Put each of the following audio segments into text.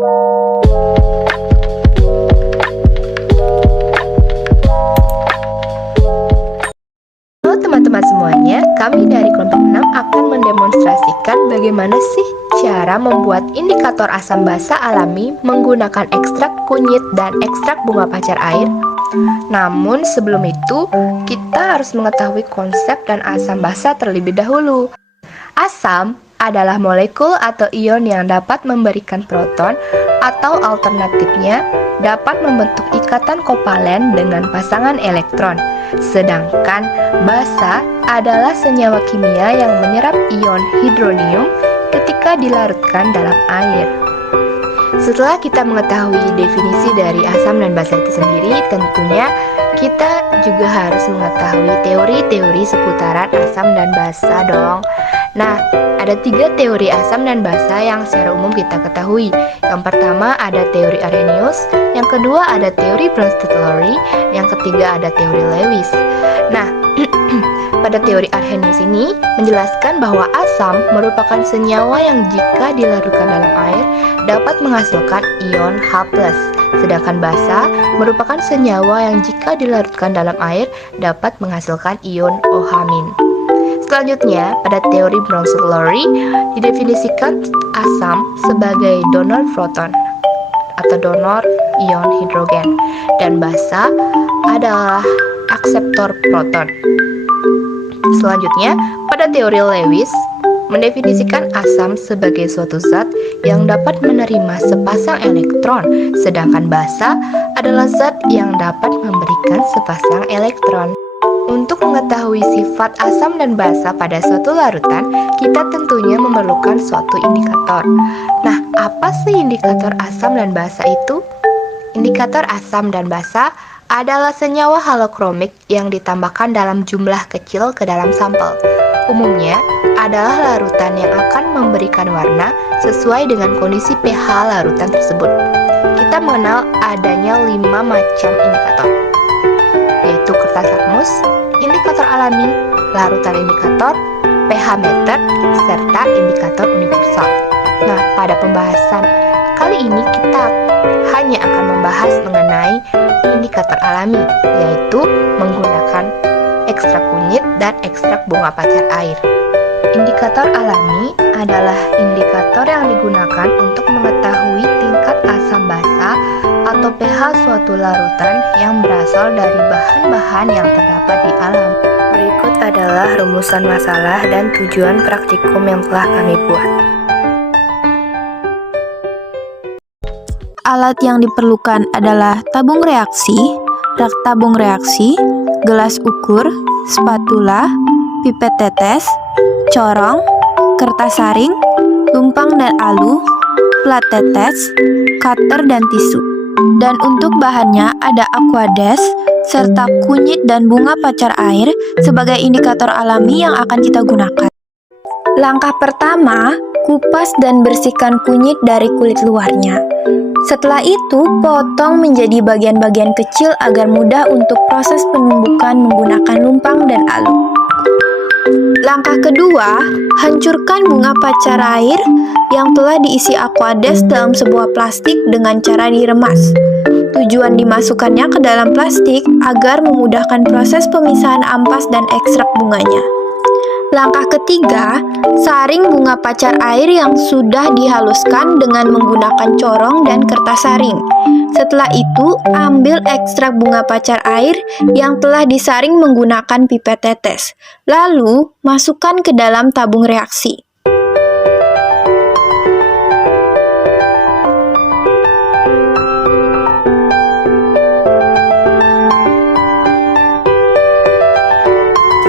Halo teman-teman semuanya, kami dari kelompok 6 akan mendemonstrasikan bagaimana sih cara membuat indikator asam basa alami menggunakan ekstrak kunyit dan ekstrak bunga pacar air. Namun sebelum itu, kita harus mengetahui konsep dan asam basa terlebih dahulu. Asam adalah molekul atau ion yang dapat memberikan proton atau alternatifnya dapat membentuk ikatan kovalen dengan pasangan elektron. Sedangkan basa adalah senyawa kimia yang menyerap ion hidronium ketika dilarutkan dalam air. Setelah kita mengetahui definisi dari asam dan basa itu sendiri, tentunya kita juga harus mengetahui teori-teori seputaran asam dan basa dong. Nah, ada 3 teori asam dan basa yang secara umum kita ketahui. Yang pertama ada teori Arrhenius, yang kedua ada teori Bronsted-Lowry, yang ketiga ada teori Lewis. Nah, pada teori Arrhenius ini menjelaskan bahwa asam merupakan senyawa yang jika dilarutkan dalam air dapat menghasilkan ion H+. Sedangkan basa merupakan senyawa yang jika dilarutkan dalam air dapat menghasilkan ion OH-. Selanjutnya, pada teori Bronsted-Lowry didefinisikan asam sebagai donor proton atau donor ion hidrogen dan basa adalah akseptor proton. Selanjutnya, pada teori Lewis mendefinisikan asam sebagai suatu zat yang dapat menerima sepasang elektron, sedangkan basa adalah zat yang dapat memberikan sepasang elektron. Untuk mengetahui sifat asam dan basa pada suatu larutan, kita tentunya memerlukan suatu indikator. Nah, apa sih indikator asam dan basa itu? Indikator asam dan basa adalah senyawa halokromik yang ditambahkan dalam jumlah kecil ke dalam sampel. Umumnya adalah larutan yang akan memberikan warna sesuai dengan kondisi pH larutan tersebut. Kita mengenal adanya 5 macam indikator, yaitu kertas lakmus, indikator alami, larutan indikator, pH meter, serta indikator universal. Nah, pada pembahasan kali ini kita hanya akan membahas mengenai indikator alami, yaitu menggunakan ekstrak kunyit dan ekstrak bunga pacar air. Indikator alami adalah indikator yang digunakan untuk mengetahui tingkat asam basa atau pH suatu larutan yang berasal dari bahan-bahan yang terdapat di alam. Berikut adalah rumusan masalah dan tujuan praktikum yang telah kami buat. Alat yang diperlukan adalah tabung reaksi, rak tabung reaksi, gelas ukur, spatula, pipet tetes, corong, kertas saring, lumpang dan alu, plat tetes, cutter dan tisu. Dan untuk bahannya ada aquades, serta kunyit dan bunga pacar air sebagai indikator alami yang akan kita gunakan. Langkah pertama, kupas dan bersihkan kunyit dari kulit luarnya. Setelah itu, potong menjadi bagian-bagian kecil agar mudah untuk proses penumbukan menggunakan lumpang dan alu. Langkah kedua, hancurkan bunga pacar air yang telah diisi aquades dalam sebuah plastik dengan cara diremas. Tujuan dimasukkannya ke dalam plastik agar memudahkan proses pemisahan ampas dan ekstrak bunganya. Langkah ketiga, saring bunga pacar air yang sudah dihaluskan dengan menggunakan corong dan kertas saring. Setelah itu, ambil ekstrak bunga pacar air yang telah disaring menggunakan pipet tetes. Lalu, masukkan ke dalam tabung reaksi.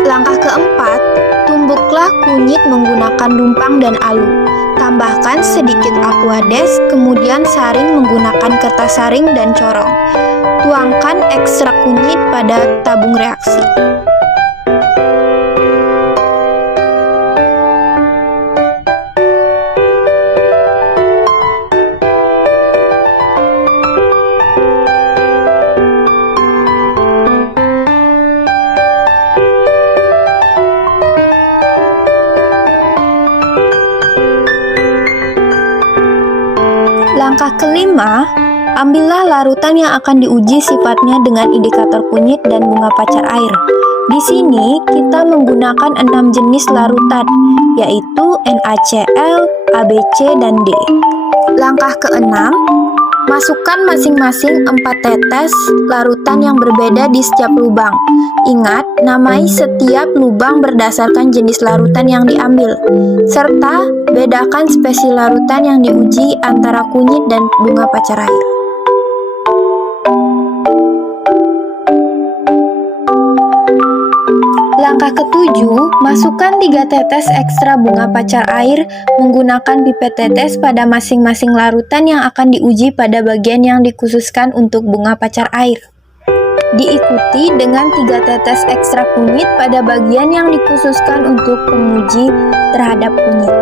Langkah keempat, tumbuklah kunyit menggunakan lumpang dan alu. Tambahkan sedikit aquades, kemudian saring menggunakan kertas saring dan corong. Tuangkan ekstrak kunyit pada tabung reaksi. Langkah kelima, ambillah larutan yang akan diuji sifatnya dengan indikator kunyit dan bunga pacar air. Di sini kita menggunakan 6 jenis larutan, yaitu NaCl, ABC, dan D. Langkah keenam, masukkan masing-masing 4 tetes larutan yang berbeda di setiap lubang. Ingat, namai setiap lubang berdasarkan jenis larutan yang diambil, serta bedakan spesies larutan yang diuji antara kunyit dan bunga pacar air. Langkah ketujuh, masukkan 3 tetes ekstra bunga pacar air menggunakan pipet tetes pada masing-masing larutan yang akan diuji pada bagian yang dikhususkan untuk bunga pacar air. Diikuti dengan 3 tetes ekstra kunyit pada bagian yang dikhususkan untuk penguji terhadap kunyit.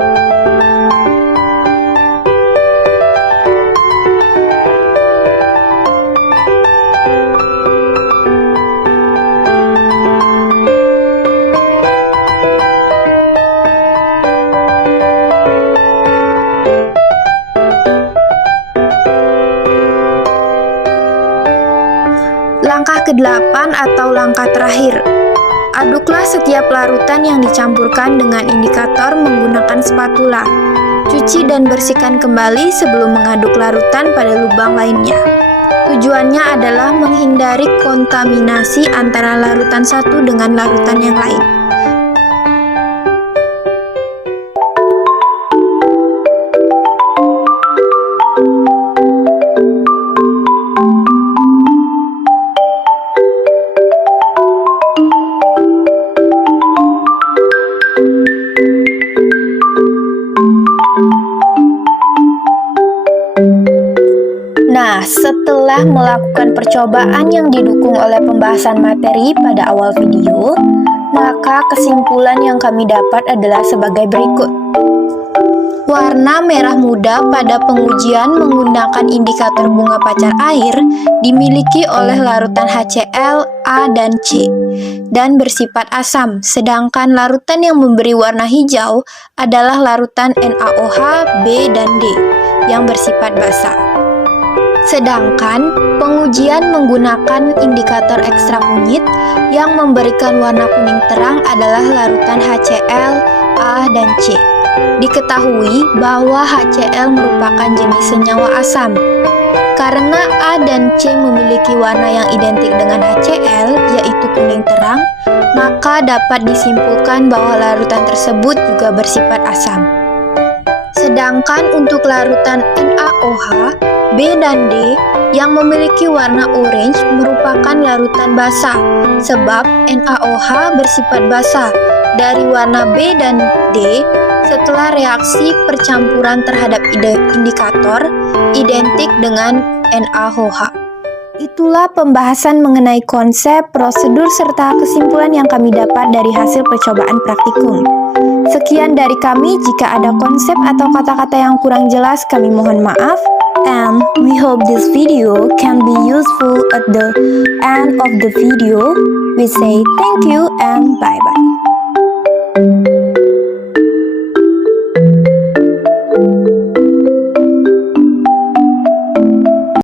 Langkah ke-8 atau langkah terakhir, aduklah setiap larutan yang dicampurkan dengan indikator menggunakan spatula. Cuci dan bersihkan kembali sebelum mengaduk larutan pada lubang lainnya. Tujuannya adalah menghindari kontaminasi antara larutan satu dengan larutan yang lain. Nah, setelah melakukan percobaan yang didukung oleh pembahasan materi pada awal video, maka kesimpulan yang kami dapat adalah sebagai berikut. Warna merah muda pada pengujian menggunakan indikator bunga pacar air dimiliki oleh larutan HCl, A, dan C, dan bersifat asam, sedangkan larutan yang memberi warna hijau adalah larutan NaOH, B, dan D, yang bersifat basa. Sedangkan pengujian menggunakan indikator ekstra kunyit yang memberikan warna kuning terang adalah larutan HCl, A, dan C. Diketahui bahwa HCl merupakan jenis senyawa asam. Karena A dan C memiliki warna yang identik dengan HCl, yaitu kuning terang, maka dapat disimpulkan bahwa larutan tersebut juga bersifat asam. Sedangkan untuk larutan NaOH, B, dan D yang memiliki warna orange merupakan larutan basa, sebab NaOH bersifat basa dari warna B dan D setelah reaksi percampuran terhadap indikator identik dengan NaOH. Itulah pembahasan mengenai konsep, prosedur, serta kesimpulan yang kami dapat dari hasil percobaan praktikum. Sekian dari kami. Jika ada konsep atau kata-kata yang kurang jelas, kami mohon maaf. And we hope this video can be useful. At the end of the video, we say thank you and bye-bye.